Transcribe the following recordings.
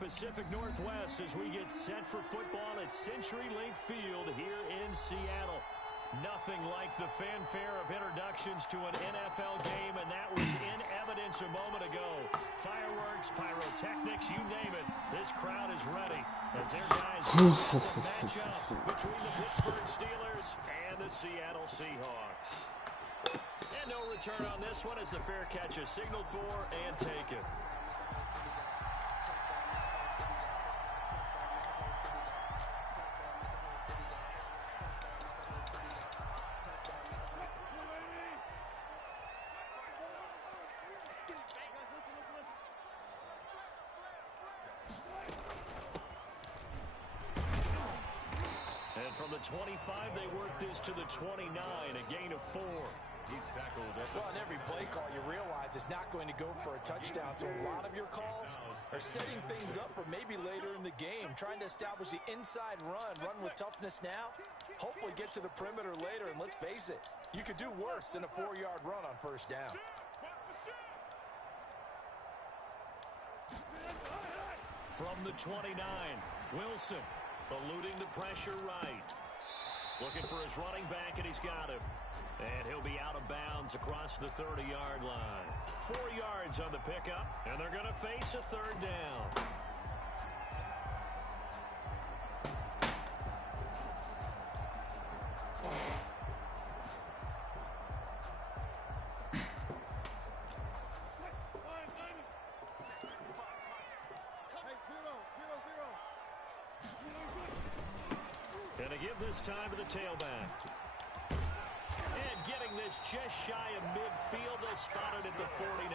Pacific Northwest as we get set for football at CenturyLink Field here in Seattle. Nothing like the fanfare of introductions to an NFL game, and that was in evidence a moment ago. Fireworks, pyrotechnics, you name it. This crowd is ready as their guys are set to match up between the Pittsburgh Steelers and the Seattle Seahawks. And no return on this one as the fair catch is signaled for and taken. From the 25, they work this to the 29, a gain of 4. He's tackled. Well, on every play call, you realize it's not going to go for a touchdown. So a lot of your calls are setting things up for maybe later in the game, trying to establish the inside run with toughness now, hopefully get to the perimeter later. And let's face it, you could do worse than a 4-yard run on first down. From the 29, Wilson. Eluding the pressure right. Looking for his running back, and he's got him. And he'll be out of bounds across the 30-yard line. 4 yards on the pickup, and they're going to face a third down. This time to the tailback. And getting this just shy of midfield, they spotted at the 49.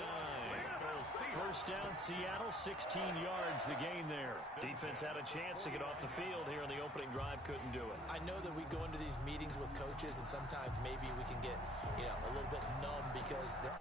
First down, Seattle, 16 yards, the gain there. Defense had a chance to get off the field here in the opening drive, couldn't do it. I know that we go into these meetings with coaches, and sometimes maybe we can get, a little bit numb because they're...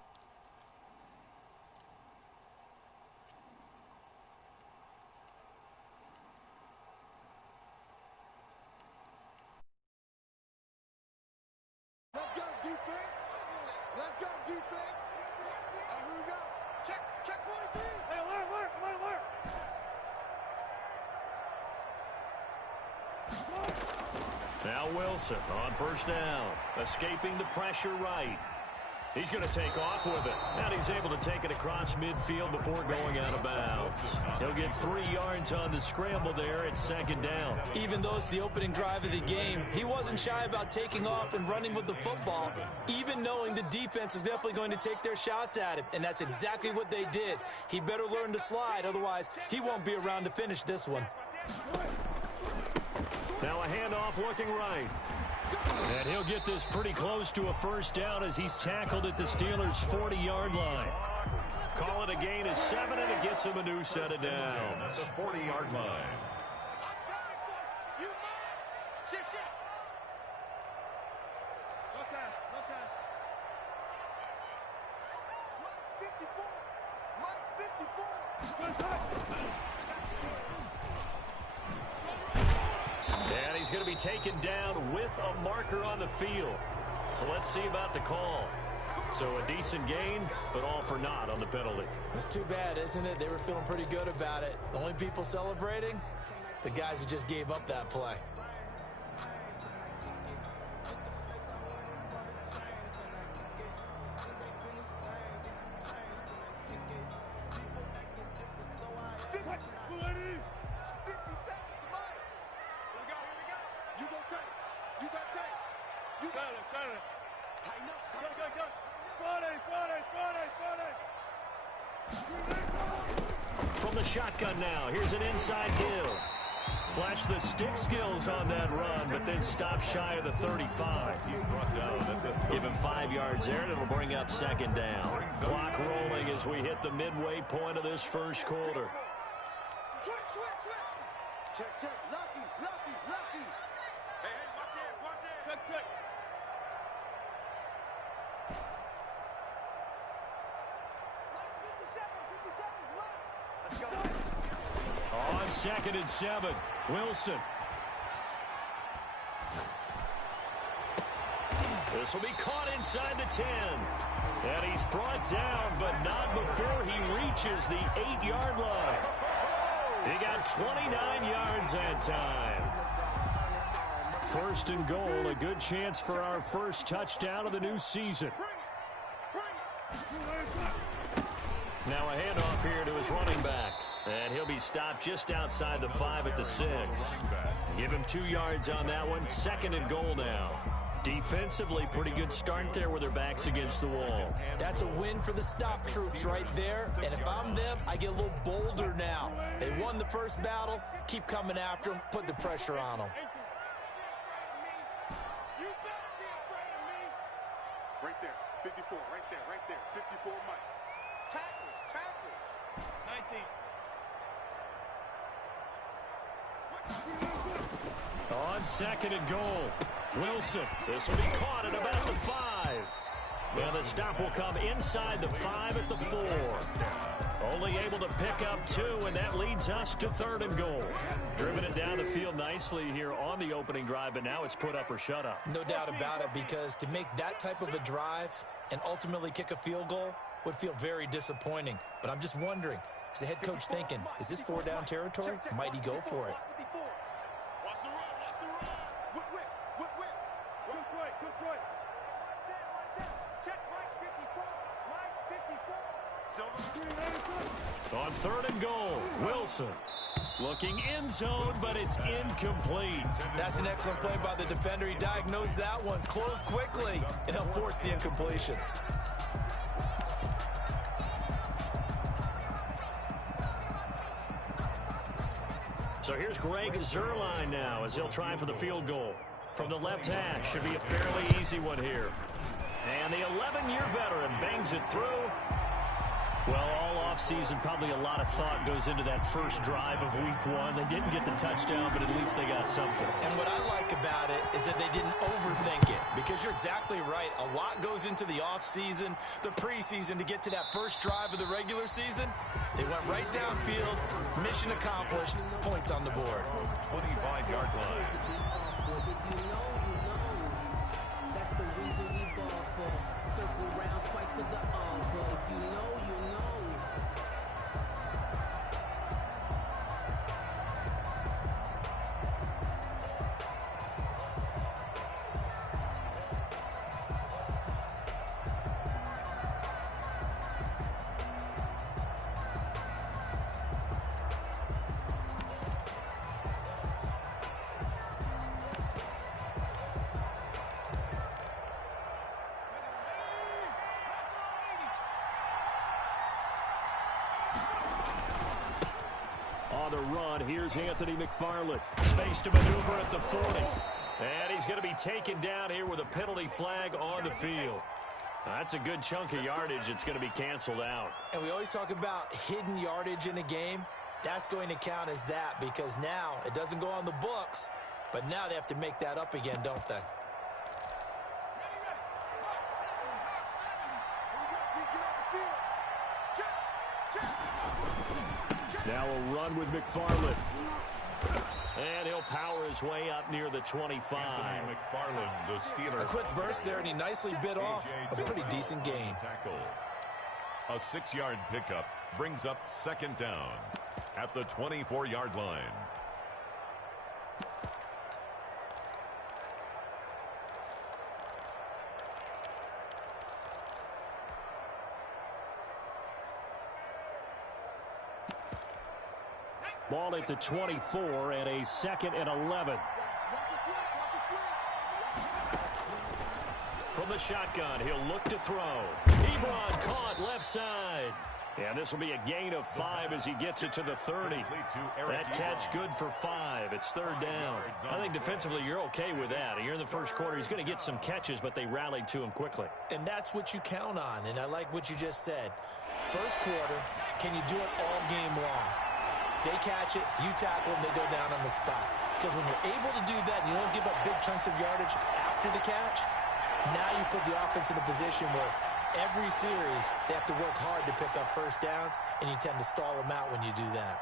Now Wilson on first down, escaping the pressure right. He's going to take off with it. And he's able to take it across midfield before going out of bounds. He'll get 3 yards on the scramble there at second down. Even though it's the opening drive of the game, he wasn't shy about taking off and running with the football, even knowing the defense is definitely going to take their shots at him. And that's exactly what they did. He better learn to slide, otherwise he won't be around to finish this one. Now a handoff looking right. And he'll get this pretty close to a first down as he's tackled at the Steelers' 40-yard line. Call it a gain of 7, and it gets him a new set of downs. The 40-yard line. And he's going to be taken down with a marker on the field. So let's see about the call. So a decent gain, but all for naught on the penalty. It's too bad, isn't it? They were feeling pretty good about it. The only people celebrating, the guys who just gave up that play. From the shotgun now, here's an inside Hill. Flash the stick skills on that run, but then stop shy of the 35. He's brought down. Give him 5 yards there, and it'll bring up second down. Clock rolling as we hit the midway point of this first quarter. Switch. Check. Lucky. Hey, watch it. Check. Let's go. On 2nd and 7, Wilson. This will be caught inside the 10. And he's brought down, but not before he reaches the 8-yard line. He got 29 yards that time. First and goal, a good chance for our first touchdown of the new season. Now a handoff here to his running back. And he'll be stopped just outside the 5 at the 6. Give him 2 yards on that one. Second and goal now. Defensively, pretty good start there with their backs against the wall. That's a win for the stop troops right there. And if I'm them, I get a little bolder now. They won the first battle. Keep coming after them. Put the pressure on them. Right there, 54, right there, 54, Mike. Tackles. 19. On second and goal, Wilson. This will be caught at about the 5. Well, the stop will come inside the 5 at the 4. Only able to pick up 2, and that leads us to third and goal. Driven it down the field nicely here on the opening drive, but now it's put up or shut up. No doubt about it, because to make that type of a drive and ultimately kick a field goal would feel very disappointing. But I'm just wondering, is the head coach thinking, is this 4-down territory? Might he go for it? Watch the run. Whip. Took right. One set. Check Mike 54. On third and goal, Wilson. Looking end zone, but it's incomplete. That's an excellent play by the defender. He diagnosed that one, closed quickly, and helped force the incompletion. So here's Greg Zuerlein now as he'll try for the field goal. From the left hash, should be a fairly easy one here. And the 11-year veteran bangs it through. Well, all offseason, probably a lot of thought goes into that first drive of week 1. They didn't get the touchdown, but at least they got something. And what I like about it is that they didn't overthink it, because you're exactly right. A lot goes into the offseason, the preseason, to get to that first drive of the regular season. They went right downfield, mission accomplished, points on the board. 25-yard line. You know, that's the reason we ball for. Circle round twice for the encore. If you know, you know. On the run, here's Anthony McFarland. Space to maneuver at the 40. And he's going to be taken down here with a penalty flag on the field. That's a good chunk of yardage. It's going to be canceled out. And we always talk about hidden yardage in a game. That's going to count as that, because now it doesn't go on the books, but now they have to make that up again, don't they? Now a run with McFarland. And he'll power his way up near the 25. Anthony McFarland, the Steelers. A quick burst there, and he nicely bit off a pretty decent gain. Tackle. A 6-yard pickup brings up second down at the 24-yard line. Ball at the 24 and a 2nd and 11. From the shotgun, he'll look to throw. Ebron caught left side. And this will be a gain of 5 as he gets it to the 30. That catch good for 5. It's third down. I think defensively you're okay with that. You're in the first quarter. He's going to get some catches, but they rallied to him quickly. And that's what you count on, and I like what you just said. First quarter, can you do it all game long? They catch it, you tackle them, they go down on the spot. Because when you're able to do that and you don't give up big chunks of yardage after the catch, now you put the offense in a position where every series they have to work hard to pick up first downs, and you tend to stall them out when you do that.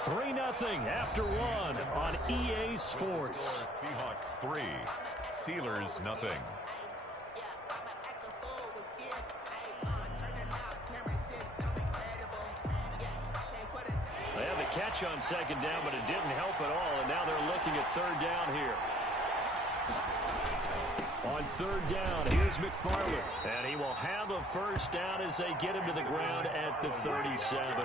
$3-0 after 1 on EA Sports. Seahawks 3, Steelers nothing. catch on second down, but it didn't help at all, and now they're looking at third down here. On third down, here's McFarland, and he will have a first down as they get him to the ground at the 37.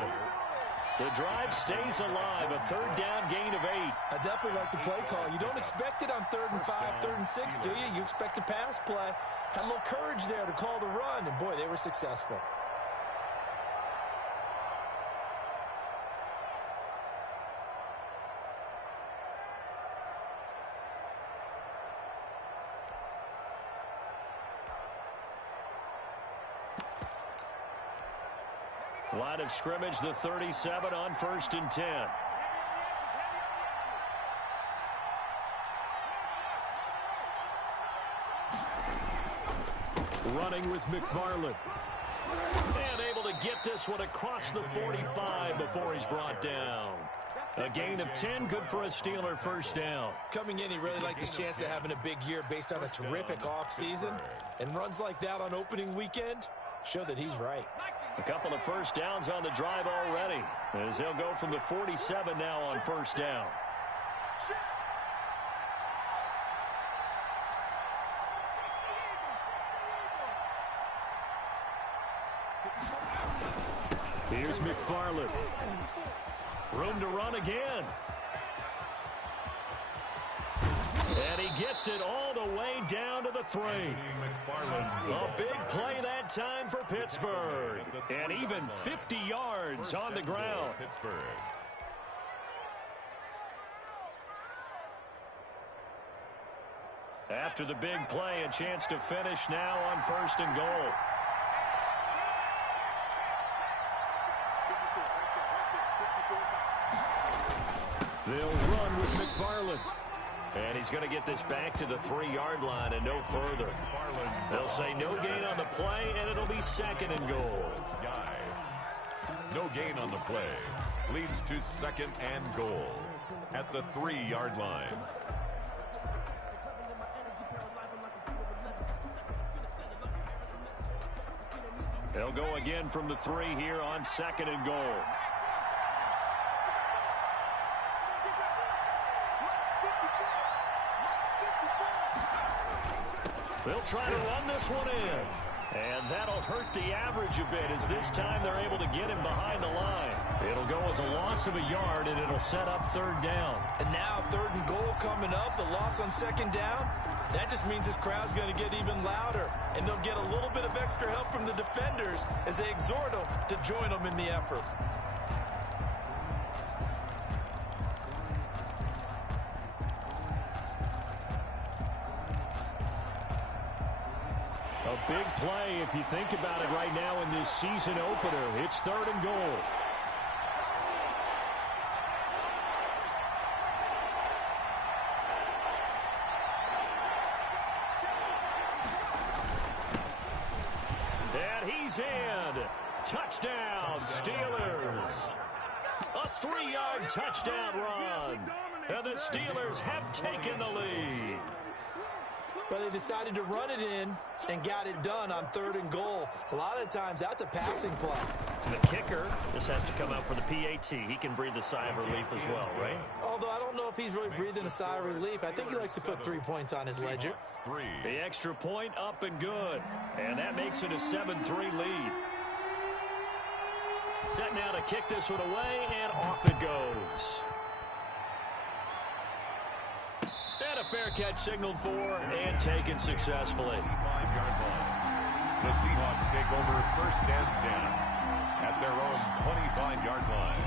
The drive stays alive, a third down gain of 8. I definitely like the play call. You don't expect it on 3rd and 5, 3rd and 6, do you? You expect a pass play. Had a little courage there to call the run, and boy, they were successful. Line of scrimmage, the 37 on 1st and 10. Running with McFarland. And able to get this one across the 45 before he's brought down. A gain of 10, good for a Steeler first down. Coming in, he really liked his chance of having a big year based on a terrific offseason. And runs like that on opening weekend show that he's right. A couple of first downs on the drive already, as they'll go from the 47 now on first down. Here's McFarland. Room to run again. And he gets it all the way down to the 3. A big play that time for Pittsburgh. And even 50 yards on the ground. After the big play, a chance to finish now on 1st and goal. They'll run with McFarland. And he's going to get this back to the 3-yard line and no further. They'll say no gain on the play, and it'll be 2nd and goal. No gain on the play. Leads to 2nd and goal at the 3-yard line. They'll go again from the 3 here on 2nd and goal. They'll try to run this one in. And that'll hurt the average a bit, as this time they're able to get him behind the line. It'll go as a loss of a yard, and it'll set up 3rd down. And now 3rd and goal coming up, the loss on 2nd down. That just means this crowd's going to get even louder. And they'll get a little bit of extra help from the defenders as they exhort them to join them in the effort. A big play if you think about it right now in this season opener. It's 3rd and goal. And he's in. Touchdown, Steelers. A 3-yard touchdown run. And the Steelers have taken the lead. But they decided to run it in and got it done on 3rd and goal. A lot of times, that's a passing play. The kicker, this has to come out for the PAT. He can breathe a sigh of relief as well, right? Although I don't know if he's really breathing a sigh of relief. I think he likes to put 3 points on his ledger. The extra point up and good. And that makes it a 7-3 lead. Set now to kick this one away, and off it goes. And a fair catch signaled for and taken successfully. The Seahawks take over 1st and 10 at their own 25-yard line.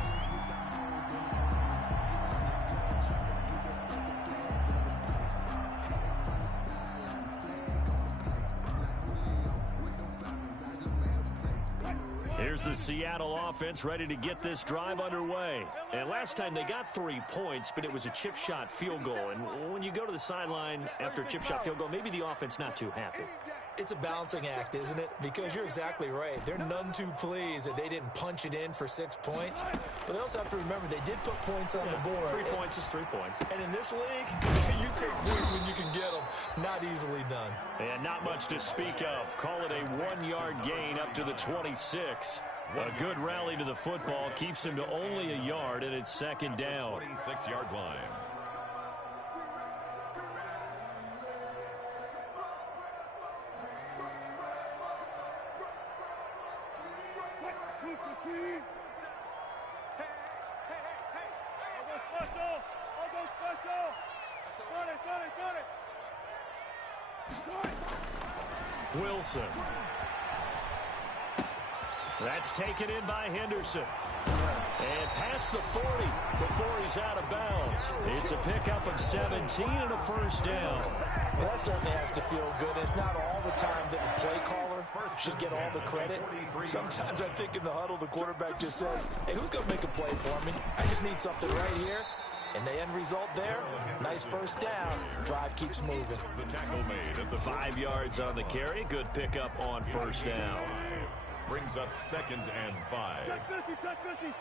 Here's the Seattle offense ready to get this drive underway. And last time they got 3 points, but it was a chip shot field goal. And when you go to the sideline after a chip shot field goal, maybe the offense not too happy. It's a balancing act, isn't it? Because you're exactly right. They're none too pleased that they didn't punch it in for 6 points. But they also have to remember they did put points on the board. 3 points is 3 points. And in this league, you take points when you can get them. Not easily done. And not much to speak of. Call it a 1-yard gain up to the 26. A good rally to the football keeps him to only a yard, and it's second down. 26-yard line. Wilson. That's taken in by Henderson. And past the 40 before he's out of bounds. It's a pickup of 17 and a first down. Well, that certainly has to feel good. It's not all the time that the play caller should get all the credit. Sometimes I think in the huddle, the quarterback just says, hey, who's going to make a play for me? I just need something right here. And the end result there, nice first down. Drive keeps moving. The tackle made at the 5 yards on the carry. Good pickup on first down. Brings up 2nd and 5. Check 50, check 50.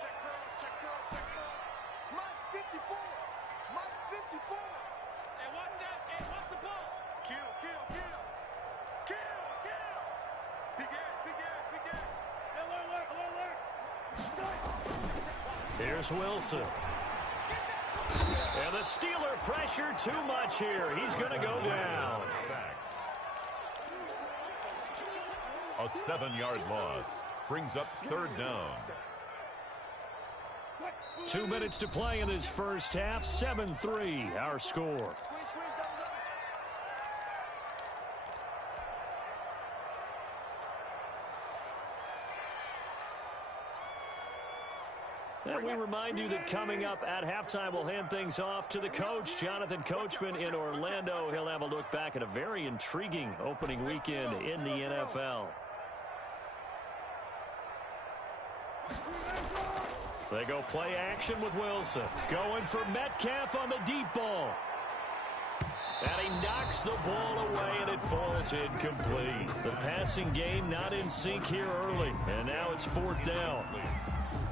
Check curls, check curls, check curls. Mike 54. Mike 54. Hey, watch that. Hey, watch the ball. Kill, kill, kill. Kill, kill. Big Ed, big Ed, big Ed. Alert. Here's Wilson. And the Steeler pressure too much here. He's going to go down. A 7-yard loss. Brings up 3rd down. 2 minutes to play in this first half. 7-3 our score. And we remind you that coming up at halftime, we'll hand things off to the coach, Jonathan Coachman in Orlando. He'll have a look back at a very intriguing opening weekend in the NFL. They go play action with Wilson. Going for Metcalf on the deep ball. And he knocks the ball away, and it falls incomplete. The passing game not in sync here early, and now it's 4th down.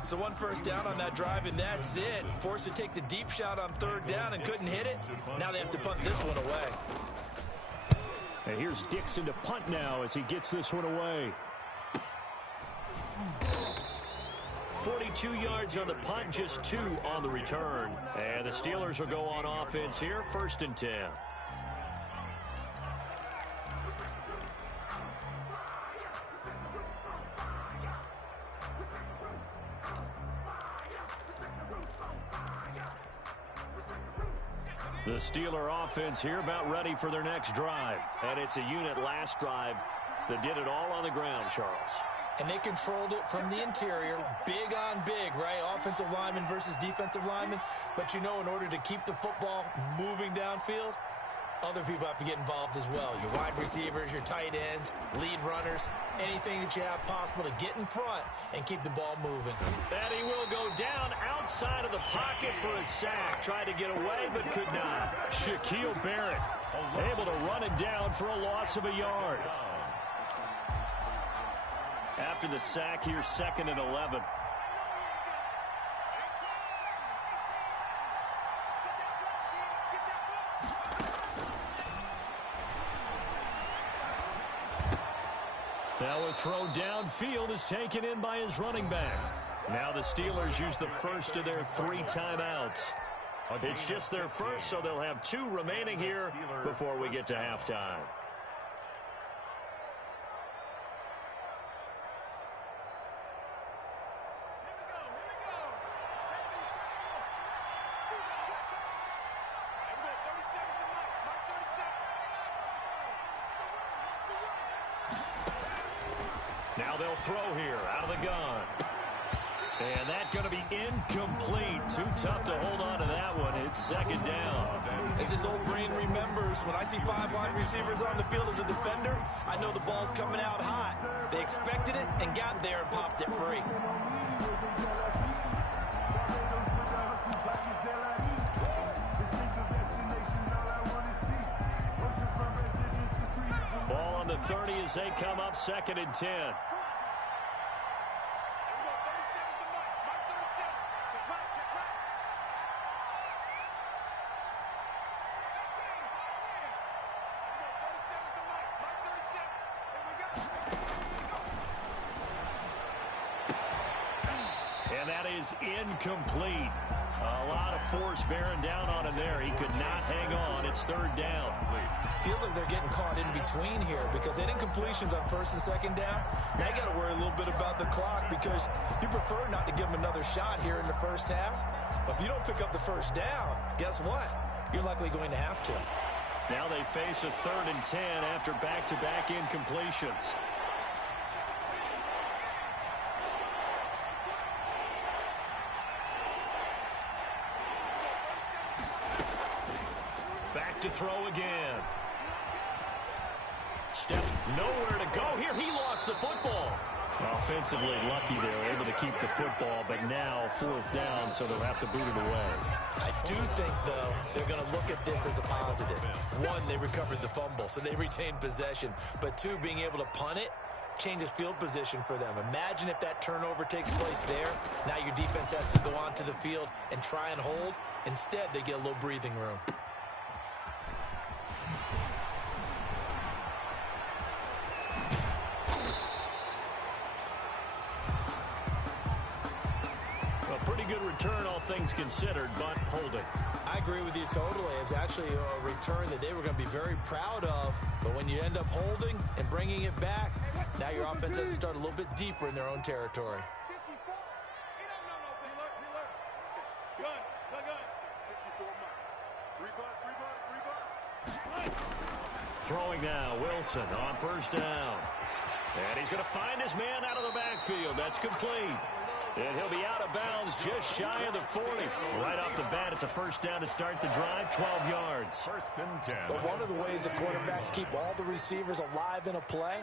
So one first down on that drive, and that's it. Forced to take the deep shot on 3rd down and couldn't hit it. Now they have to punt this one away. And here's Dixon to punt now as he gets this one away. 42 yards on the punt, just 2 on the return. And the Steelers will go on offense here, 1st and 10. The Steeler offense here about ready for their next drive. And it's a unit last drive that did it all on the ground, Charles. And they controlled it from the interior. Big on big, right? Offensive lineman versus defensive lineman. But you know, in order to keep the football moving downfield, other people have to get involved as well. Your wide receivers, your tight ends, lead runners, anything that you have possible to get in front and keep the ball moving. And he will go down outside of the pocket for a sack. Tried to get away, but could not. Shaquille Barrett able to run him down for a loss of a yard. After the sack, here's 2nd and 11. Now a throw downfield is taken in by his running back. Now the Steelers use the first of their 3 timeouts. It's just their first, so they'll have 2 remaining here before we get to halftime. Now they'll throw here out of the gun. And that's going to be incomplete. Too tough to hold on to that one. It's 2nd down. As his old brain remembers, when I see 5 wide receivers on the field as a defender, I know the ball's coming out hot. They expected it and got there and popped it free. Ball on the 30 as they come up 2nd and 10. that is incomplete. A lot of force bearing down on him there. He could not hang on. It's third down. Feels like they're getting caught in between here because they did completions on first and second down. Now you got to worry a little bit about the clock because you prefer not to give them another shot here in the first half. But if you don't pick up the first down, guess what? You're likely going to have to. Now they face a 3rd and 10 after back-to-back incompletions. Back to throw again. Steps nowhere to go here. He lost the football. Offensively lucky they're able to keep the football, but now 4th down, so they'll have to boot it away. I do think, though, they're going to look at this as a positive. 1, they recovered the fumble, so they retained possession. But 2, being able to punt it changes field position for them. Imagine if that turnover takes place there. Now your defense has to go onto the field and try and hold. Instead, they get a little breathing room. Return, all things considered, but holding. I agree with you totally. It's actually a return that they were going to be very proud of. But when you end up holding and bringing it back, now your offense has to start a little bit deeper in their own territory. Throwing now, Wilson on first down. And he's going to find his man out of the backfield. That's complete. And he'll be out of bounds just shy of the 40. Right off the bat, it's a first down to start the drive, 12 yards. 1st and 10. But one of the ways the quarterbacks keep all the receivers alive in a play,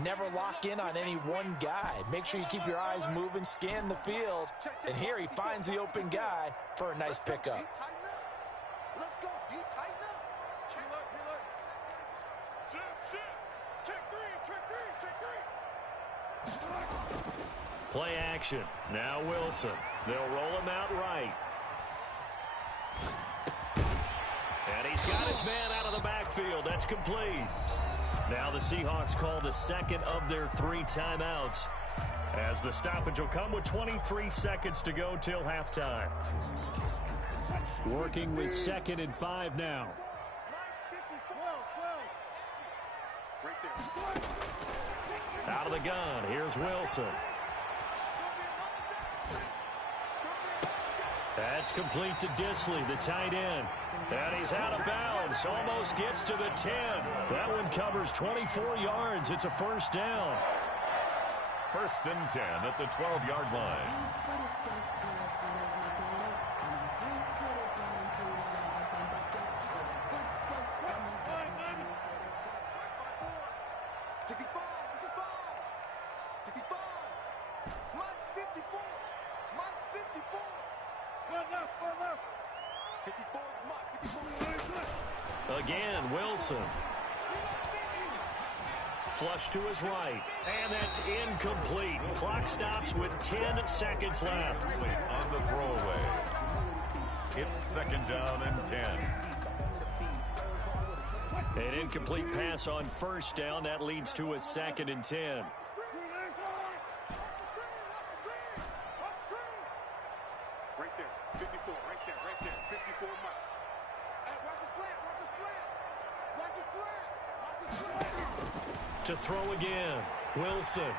never lock in on any one guy. Make sure you keep your eyes moving, scan the field. And here he finds the open guy for a nice pickup. Let's go, D. Tighten up. Reload. Check three. Play action. Now Wilson. They'll roll him out right. And he's got his man out of the backfield. That's complete. Now the Seahawks call the second of their 3 timeouts, as the stoppage will come with 23 seconds to go till halftime. Working with 2nd and 5 now. Out of the gun. Here's Wilson. That's complete to Disley, the tight end. And he's out of bounds. Almost gets to the 10. That one covers 24 yards. It's a first down. 1st and 10 at the 12-yard line. Again, Wilson. Flush to his right. And that's incomplete. Clock stops with 10 seconds left. On the throwaway. It's 2nd down and 10. An incomplete pass on first down. That leads to a 2nd and 10. To throw again, Wilson.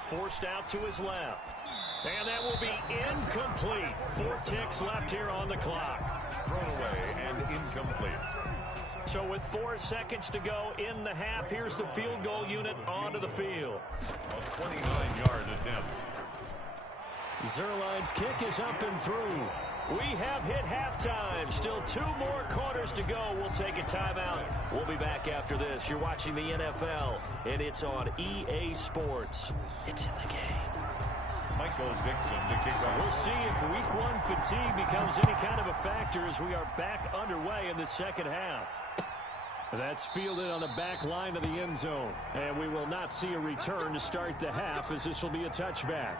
Forced out to his left. And that will be incomplete. 4 ticks left here on the clock. Thrown away and incomplete. So with 4 seconds to go in the half, here's the field goal unit onto the field. A 29-yard attempt. Zerline's kick is up and through. We have hit halftime. Still 2 more quarters to go. We'll take a timeout. We'll be back after this. You're watching the NFL, and it's on EA Sports. It's in the game. Michael Dixon to kick off. We'll see if Week 1 fatigue becomes any kind of a factor as we are back underway in the second half. That's fielded on the back line of the end zone. And we will not see a return to start the half, as this will be a touchback.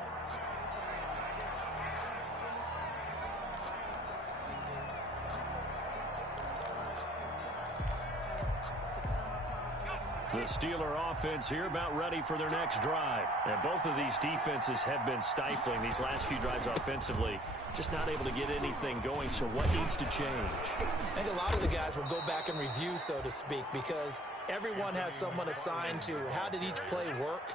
The Steeler offense here about ready for their next drive. And both of these defenses have been stifling these last few drives offensively. Just not able to get anything going, so what needs to change? I think a lot of the guys will go back and review, so to speak, because everyone has someone assigned to how did each play work.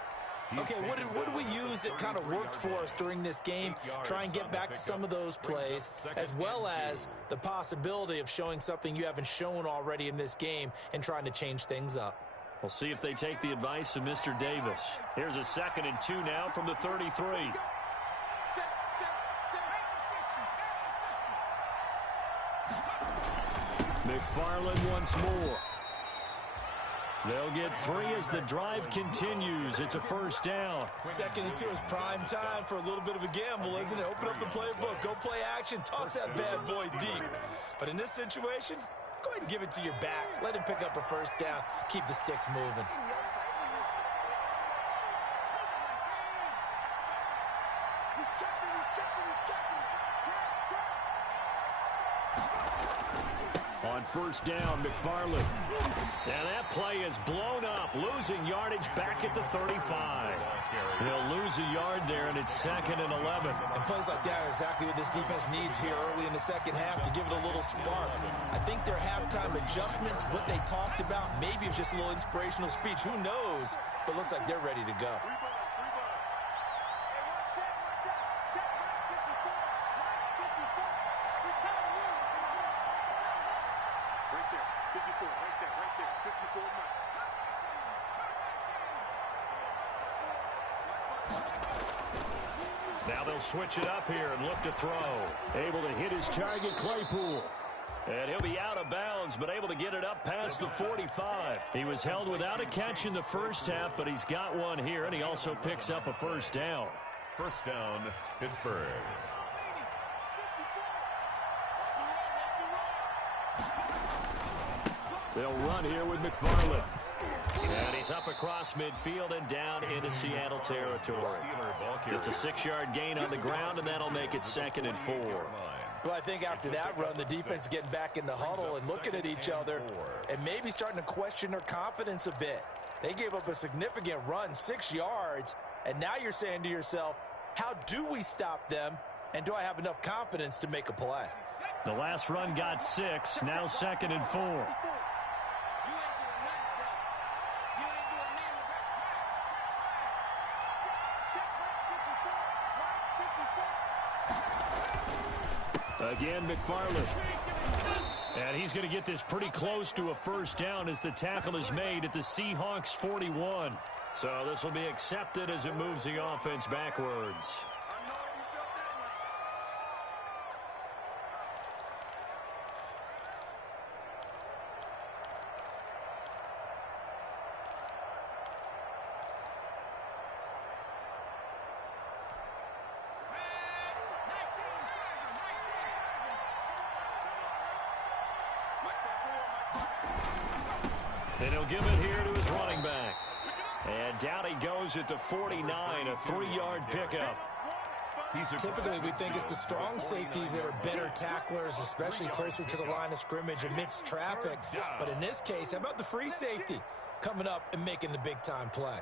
Okay, what did we use that kind of worked for us during this game? Try and get back to some of those plays, as well as the possibility of showing something you haven't shown already in this game and trying to change things up. We'll see if they take the advice of Mr. Davis. Here's a 2nd and 2 now from the 33. McFarland once more. They'll get 3 as the drive continues. It's a 1st down. 2nd and 2 is prime time for a little bit of a gamble, isn't it? Open up the playbook, go play action, toss that bad boy deep. But in this situation, go ahead and give it to your back. Let him pick up a 1st down. Keep the sticks moving. On 1st down, McFarland. And that play is blown up, losing yardage back at the 35. They'll lose a yard there, and it's 2nd and 11. And plays like that are exactly what this defense needs here early in the second half to give it a little spark. I think their halftime adjustments, what they talked about, maybe it was just a little inspirational speech. Who knows? But looks like they're ready to go. Now they'll switch it up here and look to throw. Able to hit his target, Claypool. And he'll be out of bounds, but able to get it up past the 45. He was held without a catch in the first half, but he's got one here, and he also picks up a 1st down. 1st down, Pittsburgh. They'll run here with McFarland. And he's up across midfield and down into Seattle territory. It's a 6-yard gain on the ground, and that'll make it 2nd and 4. Well, I think after that run, the defense is getting back in the huddle and looking at each other and maybe starting to question their confidence a bit. They gave up a significant run, 6 yards, and now you're saying to yourself, how do we stop them, and do I have enough confidence to make a play? The last run got 6, now 2nd and 4. Again, McFarland. And he's going to get this pretty close to a 1st down as the tackle is made at the Seahawks 41. So this will be accepted as it moves the offense backwards. And he'll give it here to his running back. And down he goes at the 49, a 3-yard pickup. Typically, we think it's the strong safeties that are better tacklers, especially closer to the line of scrimmage amidst traffic. But in this case, how about the free safety coming up and making the big-time play?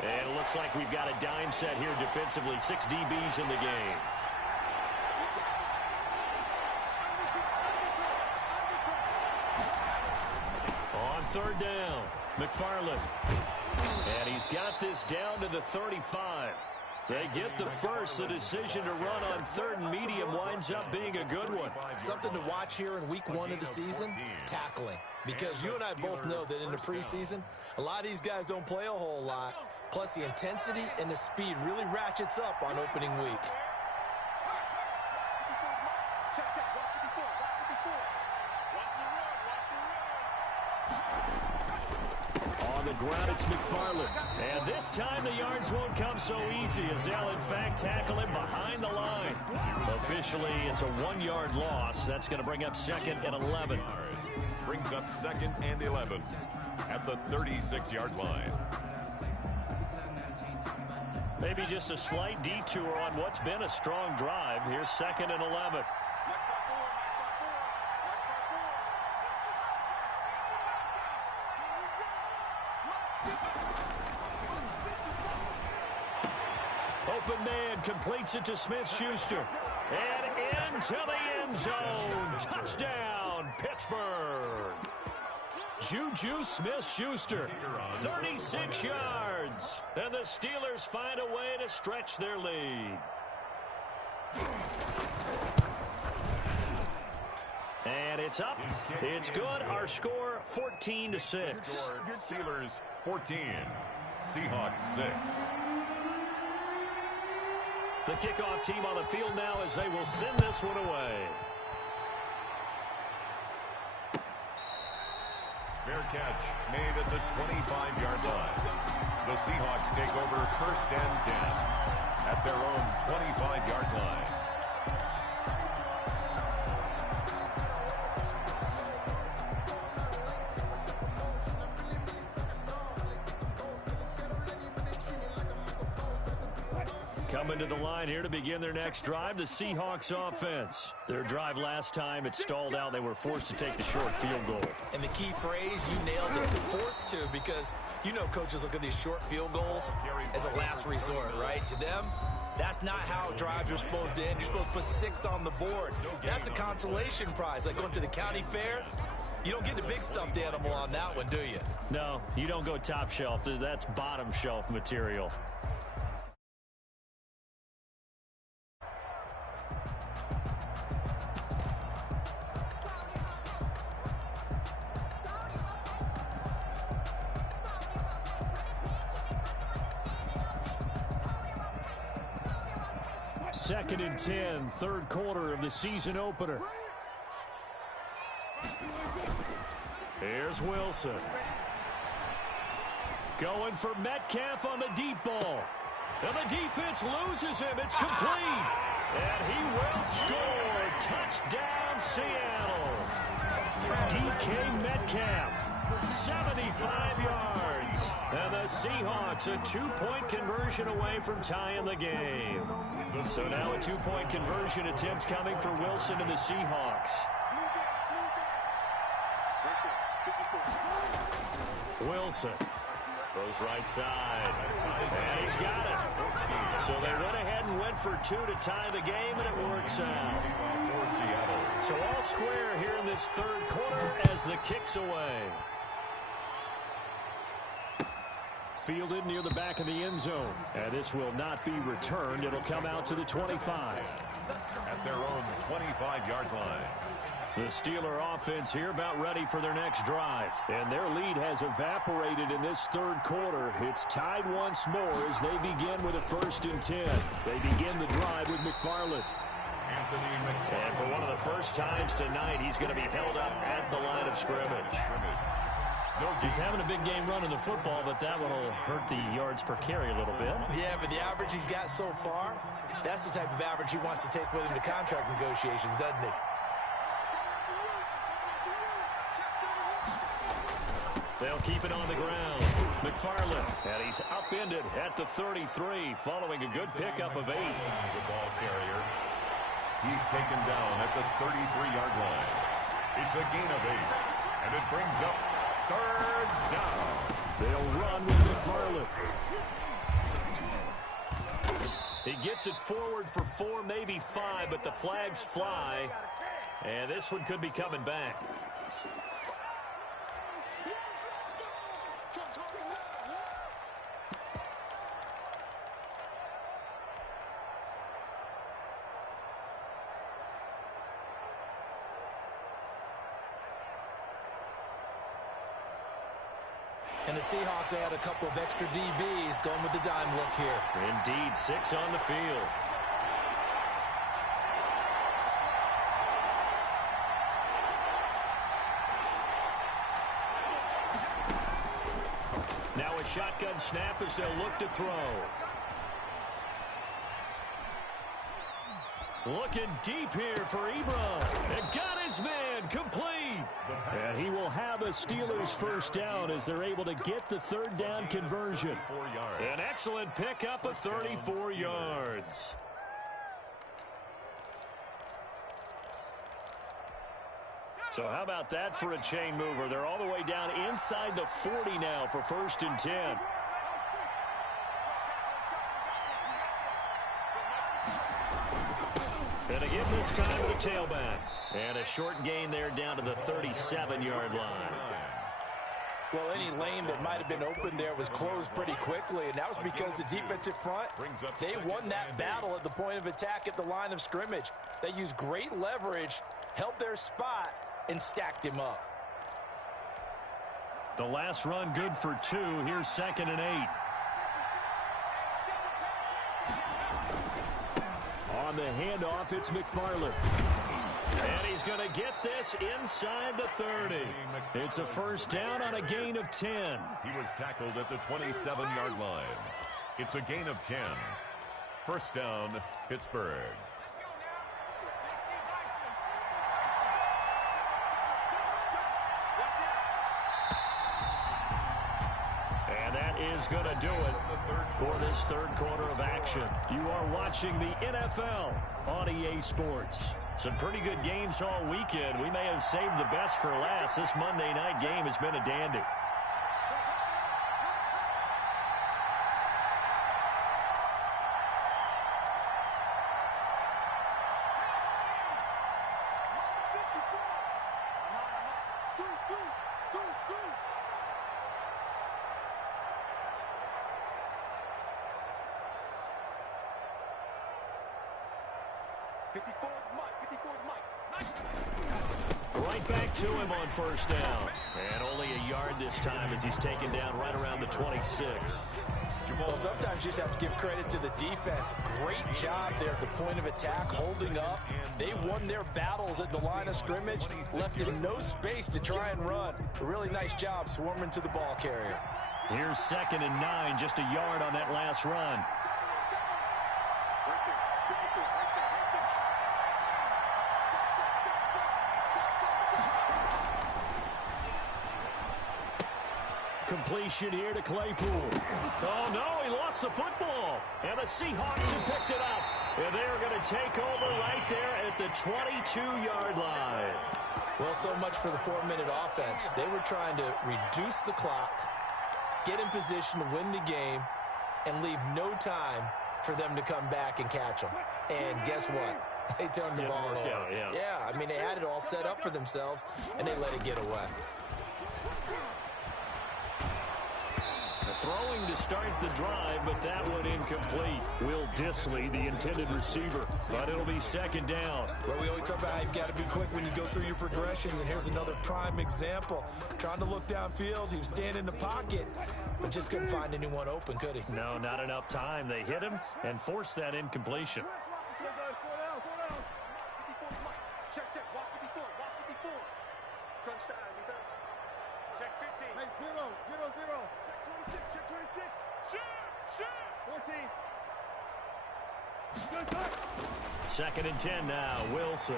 And it looks like we've got a dime set here defensively. 6 DBs in the game. On 3rd down, McFarland. And he's got this down to the 35. They get the first. The decision to run on 3rd and medium winds up being a good one. Something to watch here in week 1 of the season, tackling. Because you and I both know that in the preseason, a lot of these guys don't play a whole lot. Plus, the intensity and the speed really ratchets up on opening week. On the ground, it's McFarland. And this time, the yards won't come so easy as they'll, in fact, tackle him behind the line. Officially, it's a 1-yard loss. That's going to bring up 2nd and 11. Brings up 2nd and 11 at the 36-yard line. Maybe just a slight detour on what's been a strong drive. Here's 2nd and 11. Open man completes it to Smith-Schuster. And into the end zone. Touchdown, Pittsburgh. Juju Smith-Schuster, 36 yards. And the Steelers find a way to stretch their lead. And it's up. It's good. Our score, 14-6. Steelers 14, Seahawks 6. The kickoff team on the field now as they will send this one away. Fair catch made at the 25-yard line. The Seahawks take over 1st and 10 at their own 25-yard line. Coming to the line here to begin their next drive, the Seahawks offense. Their drive last time, it stalled out. They were forced to take the short field goal. And the key phrase, you nailed it, forced to, because you know coaches look at these short field goals as a last resort, right? To them, that's not how drives are supposed to end. You're supposed to put 6 on the board. That's a consolation prize. Like going to the county fair, you don't get the big stuffed animal on that one, do you? No, you don't go top shelf. That's bottom shelf material. Second and 10, third quarter of the season opener. Here's Wilson. Going for Metcalf on the deep ball. And the defense loses him. It's complete. And he will score. Touchdown, Seattle. DK Metcalf, 75 yards. And the Seahawks a 2-point conversion away from tying the game. So now a 2-point conversion attempt coming for Wilson and the Seahawks. Wilson goes right side. And he's got it. So they went ahead and went for 2 to tie the game, and it works out. So all square here in this third quarter as the kick's away. Fielded near the back of the end zone. And this will not be returned. It'll come out to the 25. At their own 25-yard line. The Steeler offense here about ready for their next drive. And their lead has evaporated in this third quarter. It's tied once more as they begin with a 1st and 10. They begin the drive with McFarland. And for one of the first times tonight, he's going to be held up at the line of scrimmage. He's having a big game running the football, but that one will hurt the yards per carry a little bit. Yeah, but the average he's got so far, that's the type of average he wants to take with him to contract negotiations, doesn't he? They'll keep it on the ground. McFarland, and he's upended at the 33, following a good pickup of 8. The ball carrier. He's taken down at the 33-yard line. It's a gain of 8, and it brings up 3rd down. They'll run with McFarland. He gets it forward for 4, maybe 5, but the flags fly, and this one could be coming back. And the Seahawks add a couple of extra DBs going with the dime look here. Indeed, 6 on the field. Now a shotgun snap as they'll look to throw. Looking deep here for Ebron. And got his man complete. And he will have a Steelers first down as they're able to get the third down conversion. An excellent pickup of 34 yards. So how about that for a chain mover? They're all the way down inside the 40 now for 1st and 10. And again this time with a tailback. And a short gain there down to the 37-yard line. Well, any lane that might have been open there was closed pretty quickly, and that was because the defensive front, they won that battle at the point of attack at the line of scrimmage. They used great leverage, held their spot, and stacked him up. The last run good for 2. Here's 2nd and 8. On the handoff, it's McFarland. And he's going to get this inside the 30. It's a first down on a gain of 10. He was tackled at the 27-yard line. It's a gain of 10. First down, Pittsburgh. And that is going to do it for this third quarter of action. You are watching the NFL on EA Sports. Some pretty good games all weekend. We may have saved the best for last. This Monday night game has been a dandy. Right back to him on first down. And only a yard this time as he's taken down right around the 26. Well, sometimes you just have to give credit to the defense. Great job there at the point of attack, holding up. They won their battles at the line of scrimmage, left him no space to try and run. A really nice job swarming to the ball carrier. Here's 2nd and 9, just a yard on that last run. Completion here to Claypool. Oh, no, he lost the football. And the Seahawks have picked it up. And they are going to take over right there at the 22-yard line. Well, so much for the 4-minute offense. They were trying to reduce the clock, get in position to win the game, and leave no time for them to come back and catch them. And guess what? They turned the ball over. Yeah, I mean, they had it all set up for themselves, and they let it get away. Throwing to start the drive, but that one incomplete. Will Dissly, the intended receiver, but it'll be 2nd down. Well, we always talk about how you've got to be quick when you go through your progressions, and here's another prime example. Trying to look downfield, he was standing in the pocket, but just couldn't find anyone open, could he? No, not enough time. They hit him and forced that incompletion. Check 15. Hey, 0, 0, 0. Check 26. Shoot! 14. 2nd and 10 now. Wilson.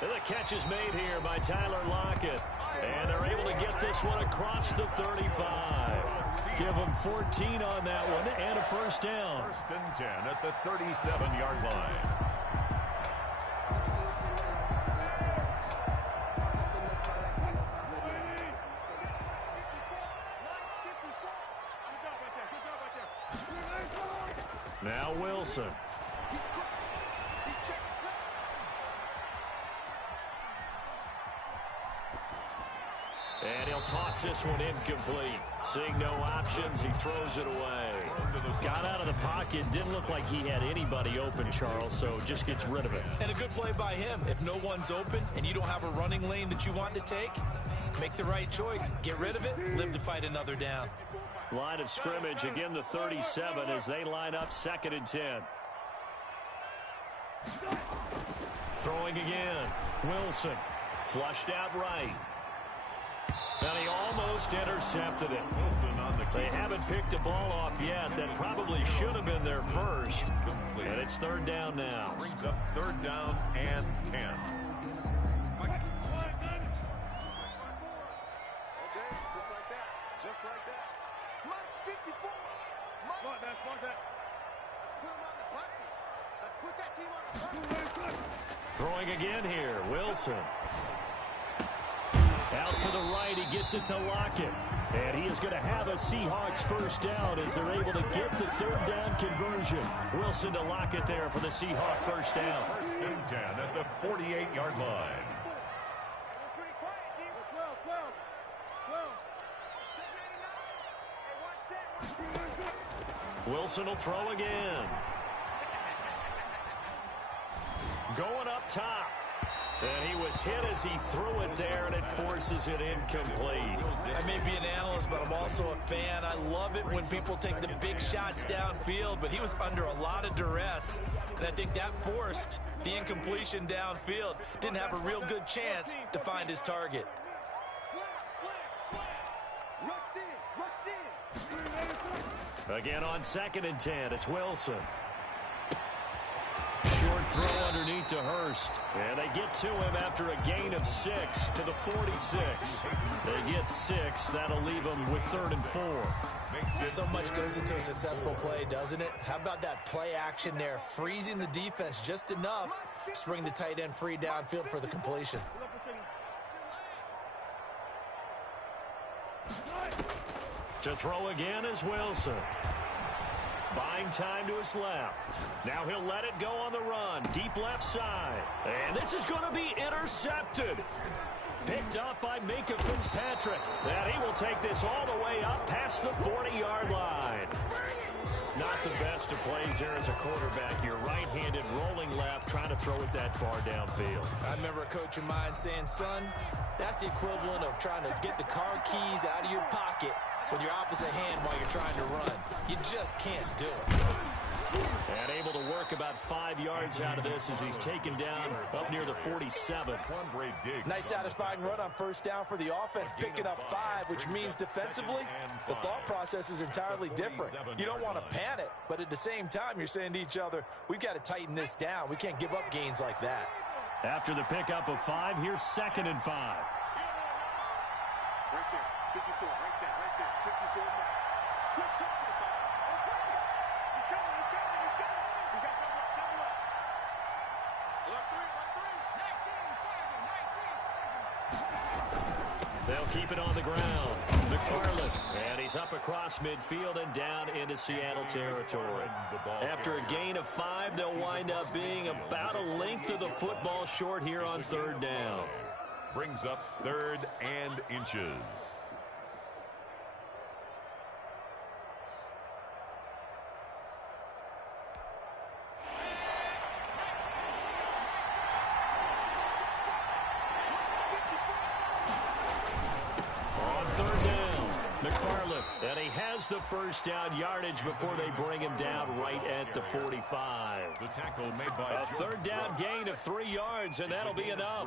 And the catch is made here by Tyler Lockett. And they're able to get this one across the 35. Give them 14 on that one and a first down. 1st and 10 at the 37-yard line. Now Wilson. And he'll toss this one incomplete. Seeing no options, he throws it away. Got out of the pocket. Didn't look like he had anybody open, Charles, so just gets rid of it. And a good play by him. If no one's open and you don't have a running lane that you want to take, make the right choice. Get rid of it. Live to fight another down. Line of scrimmage, again the 37 as they line up 2nd and 10. Throwing again. Wilson. Flushed out right. And he almost intercepted it. Wilson on the They haven't picked a ball off yet. That probably should have been their first. And it's third down now. Brings up third down and 10. Okay, just like that. Just like that. Mike 54. Mike. Let's put him on the buses. Let's put that team on the buses. Throwing again here. Wilson. Out to the right. He gets it to Lockett. And he is going to have a Seahawks first down as they're able to get the third down conversion. Wilson to Lockett there for the Seahawk first down. First and 10 at the 48-yard line. Pretty quiet, D. 12. Check 99. Wilson will throw again. Going up top. And he was hit as he threw it there, and it forces it incomplete. I may be an analyst, but I'm also a fan. I love it when people take the big shots downfield, but he was under a lot of duress, and I think that forced the incompletion downfield. Didn't have a real good chance to find his target. Slam. Rush in. Again on 2nd and 10, it's Wilson. Short throw underneath to Hurst. And they get to him after a gain of 6 to the 46. They get 6. That'll leave them with 3rd and 4. So much goes into a successful play, doesn't it? How about that play action there? Freezing the defense just enough to bring the tight end free downfield for the completion. To throw again is Wilson. Buying time to his left. Now he'll let it go on the run. Deep left side. And this is going to be intercepted. Picked up by Minka Fitzpatrick. And he will take this all the way up past the 40-yard line. Not the best of plays there as a quarterback. You're right-handed, rolling left, trying to throw it that far downfield. I remember a coach of mine saying, son, that's the equivalent of trying to get the car keys out of your pocket with your opposite hand while you're trying to run. You just can't do it. And able to work about 5 yards out of this as he's taken down up near the 47. Nice satisfying run on first down for the offense, picking up 5, which means defensively, the thought process is entirely different. You don't want to panic, but at the same time, you're saying to each other, we've got to tighten this down. We can't give up gains like that. After the pickup of 5, here's 2nd and 5. Right there. 54. Right there. 54. Quit talking about it. He's coming. We got double up. Left 3. 19. They'll keep it on the ground. McFarland. And he's up across midfield and down into Seattle territory. After a gain of 5, they'll wind up being about a length of the football short here on 3rd down. Brings up 3rd and inches. And he has the first down yardage before they bring him down right at the 45. The tackle made by a 3rd down gain of 3 yards, and that'll be enough.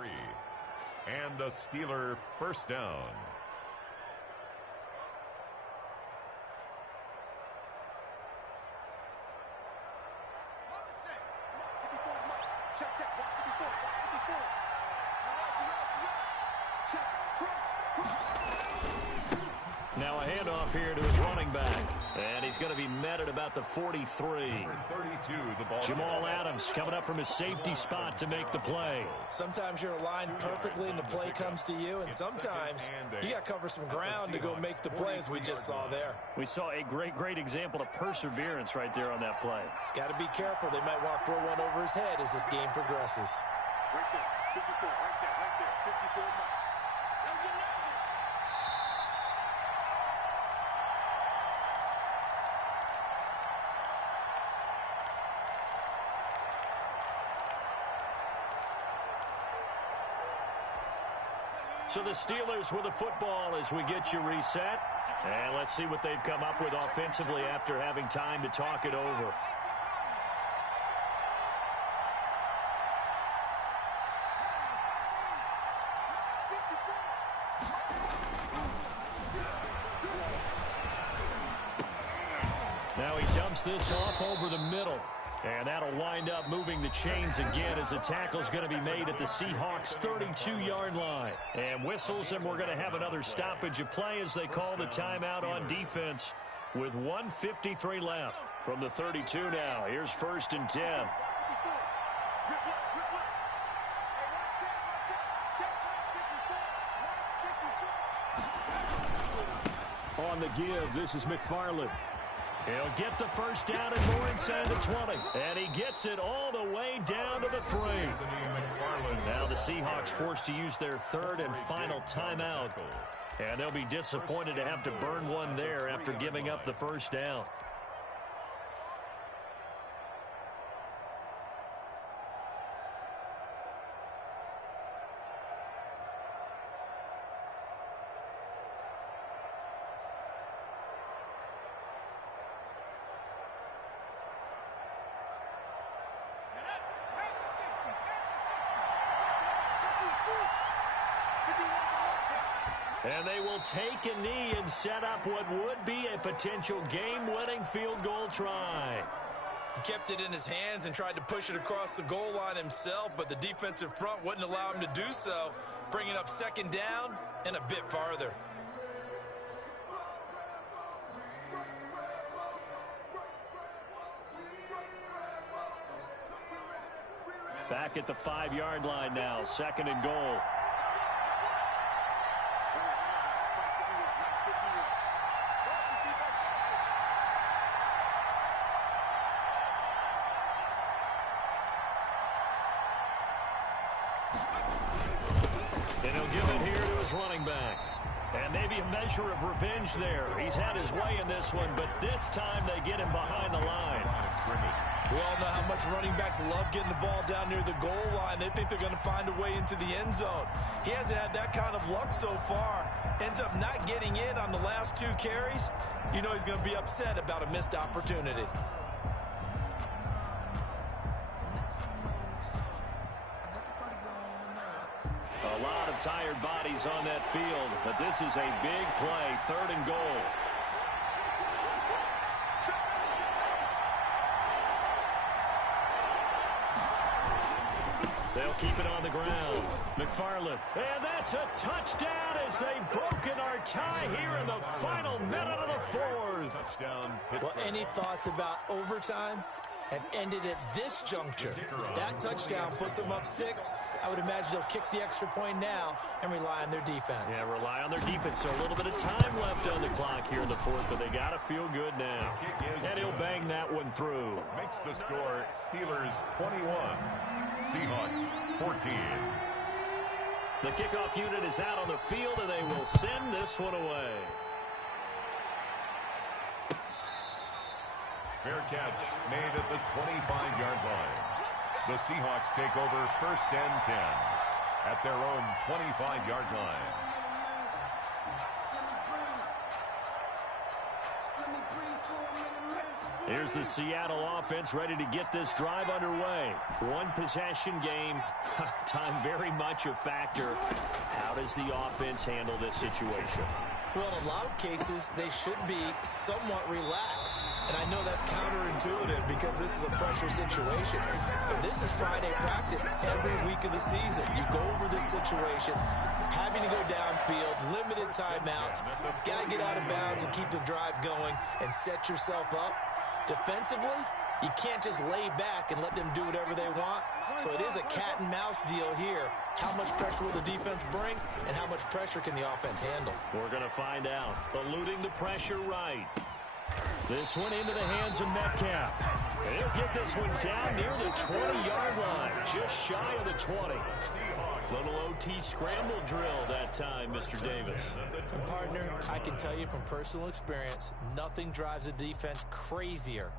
And a Steeler first down. Now a handoff here to his running back. And he's going to be met at about the 43. 32, the ball. Jamal Adams coming up from his safety spot to make the play. Sometimes you're aligned perfectly and the play comes to you, and sometimes you got to cover some ground to go make the play, as we just saw there. We saw a great example of perseverance right there on that play. Got to be careful. They might want to throw one over his head as this game progresses. Right there. 54. Right there. 54. So the Steelers with the football as we get you reset. And let's see what they've come up with offensively after having time to talk it over. Now he dumps this off over the middle. And that'll wind up moving the chains again as the tackle's going to be made at the Seahawks' 32-yard line. And whistles, and we're going to have another stoppage of play as they call the timeout on defense with 1:53 left. From the 32 now, here's 1st and 10. On the give, this is McFarland. He'll get the first down and more inside the 20. And he gets it all the way down to the 3. Now the Seahawks forced to use their 3rd and final timeout. And they'll be disappointed to have to burn one there after giving up the first down. And they will take a knee and set up what would be a potential game-winning field goal try. He kept it in his hands and tried to push it across the goal line himself, but the defensive front wouldn't allow him to do so, bringing up 2nd down and a bit farther. Back at the 5-yard line now, 2nd and goal. And he'll give it here to his running back. And maybe a measure of revenge there. He's had his way in this one, but this time they get him behind the line. We all know how much running backs love getting the ball down near the goal line. They think they're going to find a way into the end zone. He hasn't had that kind of luck so far. Ends up not getting in on the last 2 carries. You know he's going to be upset about a missed opportunity. A lot of tired bodies on that field, but this is a big play, 3rd and goal. They'll keep it on the ground. McFarland, and that's a touchdown as they've broken our tie here in the final minute of the 4th. Touchdown. Well, any thoughts about overtime? Have ended at this juncture. That touchdown puts them up 6. I would imagine they'll kick the extra point now and rely on their defense. Yeah, rely on their defense. So a little bit of time left on the clock here in the 4th, but they got to feel good now. And he'll bang that one through. Makes the score Steelers 21, Seahawks 14. The kickoff unit is out on the field, and they will send this one away. Fair catch made at the 25-yard line. The Seahawks take over 1st and 10 at their own 25-yard line. Here's the Seattle offense ready to get this drive underway. 1-possession game. Time very much a factor. How does the offense handle this situation? Well, in a lot of cases, they should be somewhat relaxed. And I know that's counterintuitive because this is a pressure situation. But this is Friday practice every week of the season. You go over this situation, having to go downfield, limited timeouts, got to get out of bounds and keep the drive going and set yourself up. Defensively, you can't just lay back and let them do whatever they want. So it is a cat and mouse deal here. How much pressure will the defense bring, and how much pressure can the offense handle? We're going to find out. Eluding the pressure right. This one into the hands of Metcalf. And he'll get this one down near the 20-yard line, just shy of the 20. Little OT scramble drill that time, Mr. Davis. And partner, I can tell you from personal experience, nothing drives a defense crazier